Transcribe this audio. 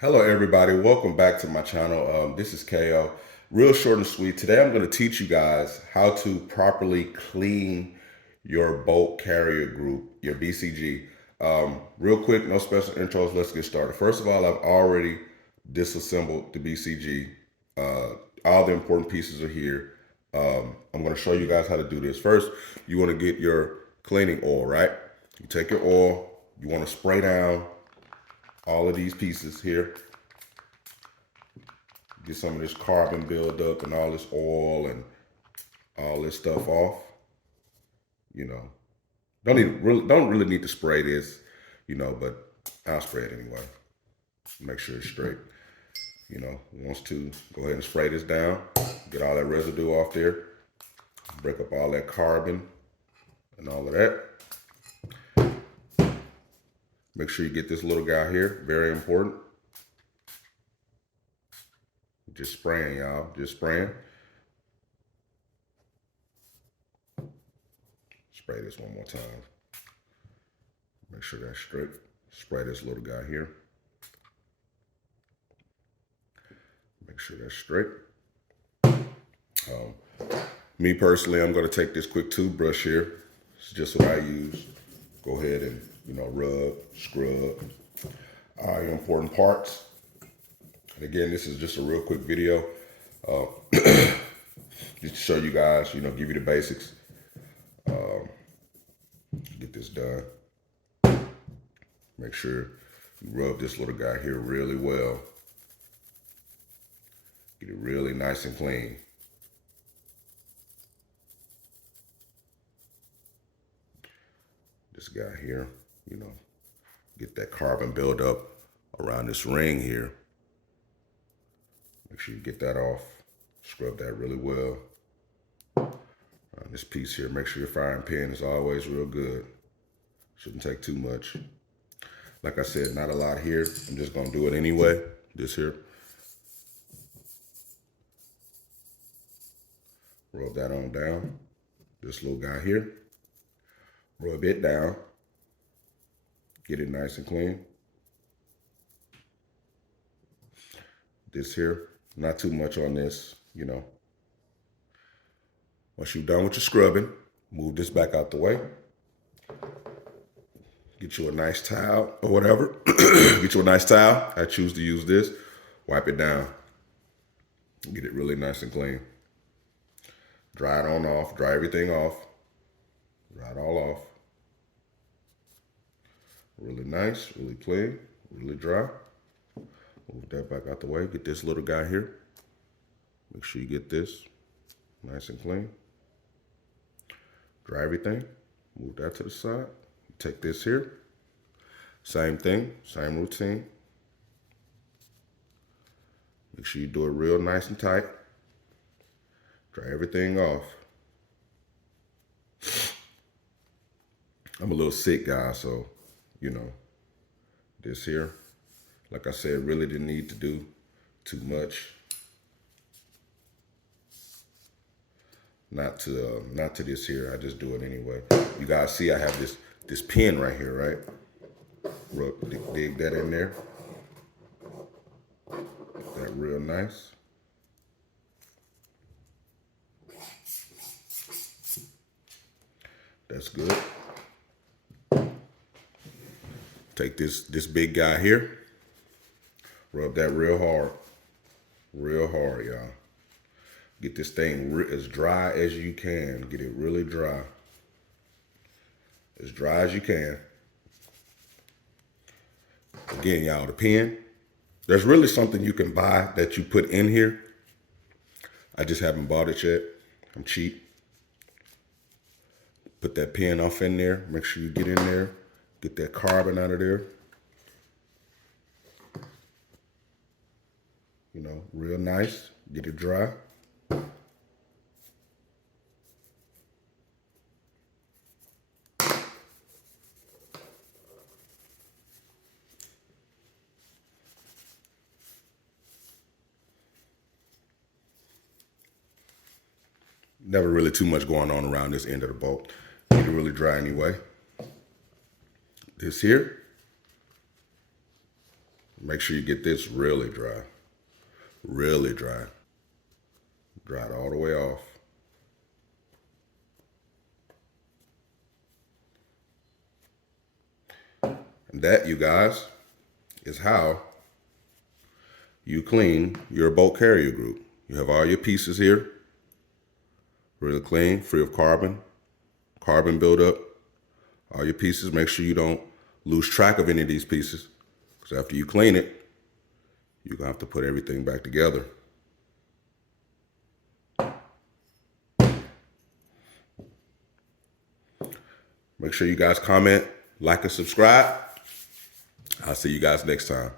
Hello everybody, welcome back to my channel. This is KO. Real short and sweet. Today I'm going to teach you guys how to properly clean your bolt carrier group, your BCG. Real quick, no special intros, let's get started. First of all, I've already disassembled the BCG. All the important pieces are here. I'm going to show you guys how to do this. First, you want to get your cleaning oil, right? You take your oil, you want to spray down all of these pieces here. Get some of this carbon buildup and all this oil and all this stuff off. You know, don't really need to spray this, but I'll spray it anyway. Make sure it's straight. Wants to go ahead and spray this down, get all that residue off there, break up all that carbon and all of that. Make sure you get this little guy here, very important. Just spraying, y'all, just spraying. Spray this one more time. Make sure that's straight. Spray this little guy here. Make sure that's straight. Me personally, I'm going to take this quick toothbrush here. It's just what I use. Go ahead and, rub, scrub all your important parts. And again, this is just a real quick video. Just to show you guys, give you the basics. Get this done. Make sure you rub this little guy here really well. Get it really nice and clean. This guy here, get that carbon buildup around this ring here. Make sure you get that off. Scrub that really well. This piece here, make sure your firing pin is always real good. Shouldn't take too much. Like I said, not a lot here. I'm just gonna do it anyway. This here. Rub that on down. This little guy here. Rub it down. Get it nice and clean. This here, not too much on this, Once you're done with your scrubbing, move this back out the way. Get you a nice towel or whatever. Get you a nice towel. I choose to use this. Wipe it down. Get it really nice and clean. Dry it on off. Dry everything off. Dry it all off. Really nice, really clean, really dry. Move that back out the way. Get this little guy here. Make sure you get this nice and clean. Dry everything. Move that to the side. Take this here. Same thing, same routine. Make sure you do it real nice and tight. Dry everything off. I'm a little sick, guys, so, this here, like I said, really didn't need to do too much. Not to this here. I just do it anyway. You guys see I have this pin right here, right? Dig that in there. Get that real nice. That's good. Take this big guy here. Rub that real hard. Real hard, y'all. Get this thing as dry as you can. Get it really dry. As dry as you can. Again, y'all, the pen. There's really something you can buy that you put in here. I just haven't bought it yet. I'm cheap. Put that pen off in there. Make sure you get in there. Get that carbon out of there. Real nice. Get it dry. Never really too much going on around this end of the bolt. Get it really dry anyway. This here, Make sure you get this really dry. Really dry. Dry it all the way off. And that, you guys, is how you clean your bolt carrier group. You have all your pieces here, really clean, free of carbon buildup. All your pieces, make sure you don't lose track of any of these pieces, because after you clean it, you're gonna have to put everything back together. Make sure you guys comment, like, and subscribe. I'll see you guys next time.